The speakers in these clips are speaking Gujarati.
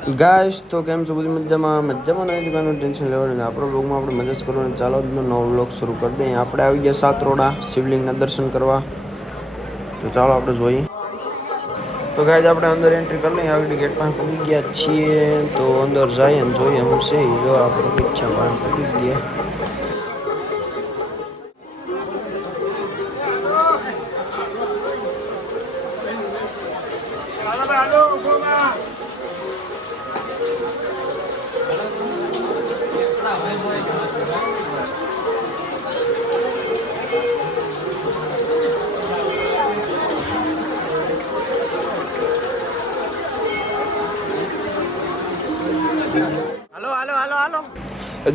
ગાઈસ તો કેમ છો બધી મજામાં નહીં દુકાનનું ટેન્શન લેવાનું આપણો બ્લોગમાં આપણે મજા જ કરવાની ચાલો નવો બ્લોગ શરૂ કરી દઈએ આપણે આવી ગયા સાતરોડા શિવલિંગના દર્શન કરવા તો ચાલો આપણે જોઈએ તો ગાઈસ આપણે અંદર એન્ટ્રી કરી લઈએ આગળ ગેટમાં પહોંચી ગયા છીએ તો અંદર જઈએ ને જોઈએ હું છે જો આપણે ઈચ્છા પણ પહોંચી ગયા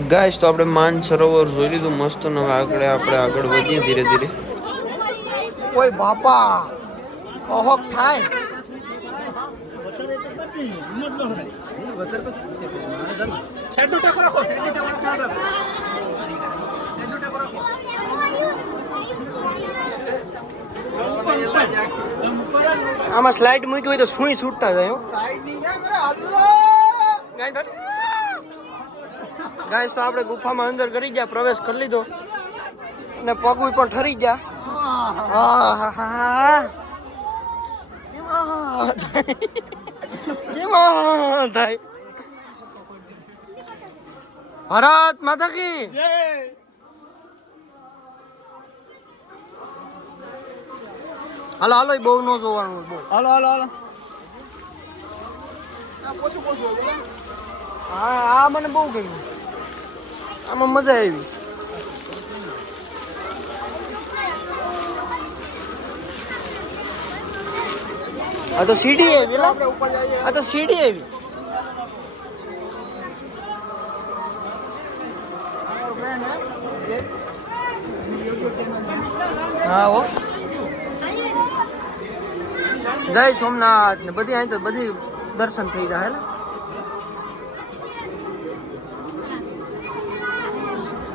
ગાઈસ તો આપણે માન સરોવર જોઈ લીધું મસ્ત ને હવે આગળ વધીએ ધીરે ધીરે ઓય બાપા ઓહક થાય આમાં સ્લાઇડ મૂકી હોય તો સુઈ છૂટતા જાય ગાઈસ તો આપણે ગુફામાં અંદર કરી ગયા પ્રવેશ કરી લીધો અને પગું પણ ઠરી ગયા થાય ભારત માતા કી હાલો હાલો બહુ ન જોવાનું હાલો હાલો હાલો હા આ મને બહુ ગમ્યું આમાં મજા આવી આ તો સીડી આવી આ તો સીડી આવી હા હો જય સોમનાથ ને બધી અહીં તો બધી દર્શન થઈ જાય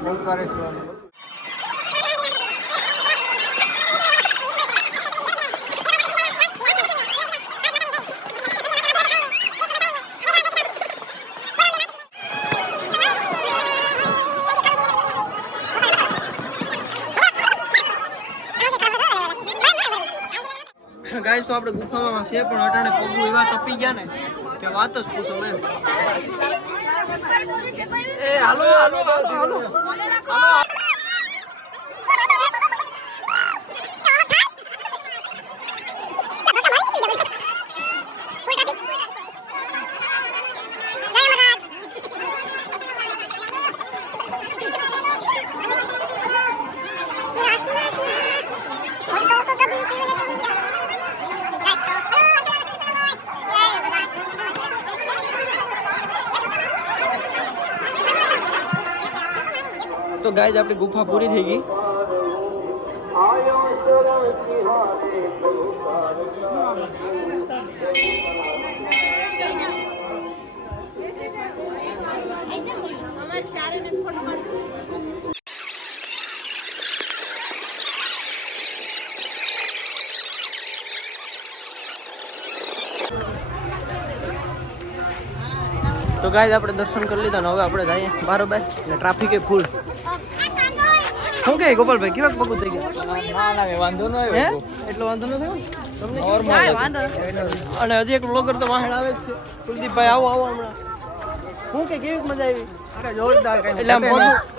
ઓમકારેશ્વર ગાઈસ તો આપણે ગુફામાં છે પણ અટાણે પગું એવા તપી ગયા ને કે વાત જ પૂછો મેં એ હાલો હાલો હાલો હાલો તો ગાઈસ આપણી ગુફા પૂરી થઈ ગઈ તો ગાઈસ આપણે દર્શન કરી લીધા ને હવે આપણે જઈએ બરોબર એટલે ટ્રાફિક એ ફૂલ શું કે ગોપાલભાઈ કેવા પગું થઈ ગયા ના વાંધો ન આવ્યો એટલો વાંધો ન થયો તમને અને હજી એક બ્લોગર તો વાહણ આવે જ છે કુલદીપભાઈ આવો આવો હમણાં શું કે કેવી મજા આવી અરે જોરદાર એટલે આમ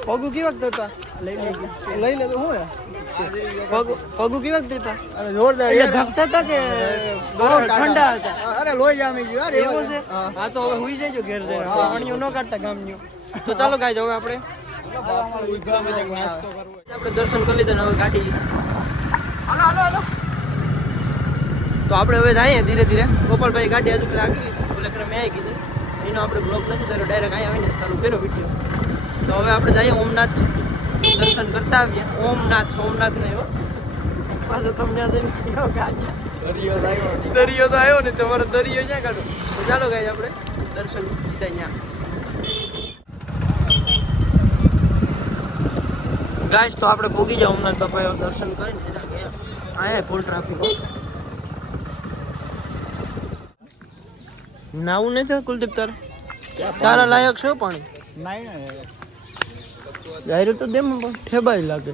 પગું કેવા હતા લઈ લે તો હું પગું કેવા હતા અરે જોરદાર એ ધકતા હતા કે ઠંડા હતા અરે લોહી જામી ગયું અરે એવું છે હા તો હવે હુઈ જજો ઘેર જઈને પાણીઓ ન કાઢતા ગામની તો ચાલો ગાઈસ હવે આપણે દર્શન કરી લીધા હવે ગાડી હાલો હાલો હાલો તો આપણે હવે જઈએ ધીરે ધીરે ગોપાલભાઈ ગાડી હજુ લાગી બોલે મેં આવી કીધું એનો આપણે બ્લોગ નથી કર્યો ડાયરેક્ટ અહીંયા આવીને ચાલુ કર્યો વિડીયો તો હવે આપણે જઈએ ઓમનાથ દર્શન કરતા આવીએ ઓમનાથ સોમનાથ નહીં હો પાછો તમને દરિયો તો આવ્યો ને તમારો દરિયો ક્યાં કાઢો તો ચાલો ગાઈસ આપણે દર્શન સીધા અહીંયા ગાઈસ તો આપણે પોગી જાવ ઓમનાથ બાપા દર્શન કરીને અહીંયા ફૂલ ટ્રાફિક નાવું નથી કુલદીપ તારે તારા લાયક છે પાણી ડાયરેક્ટ તો દેમ પણ ઠેબાઈ લાગે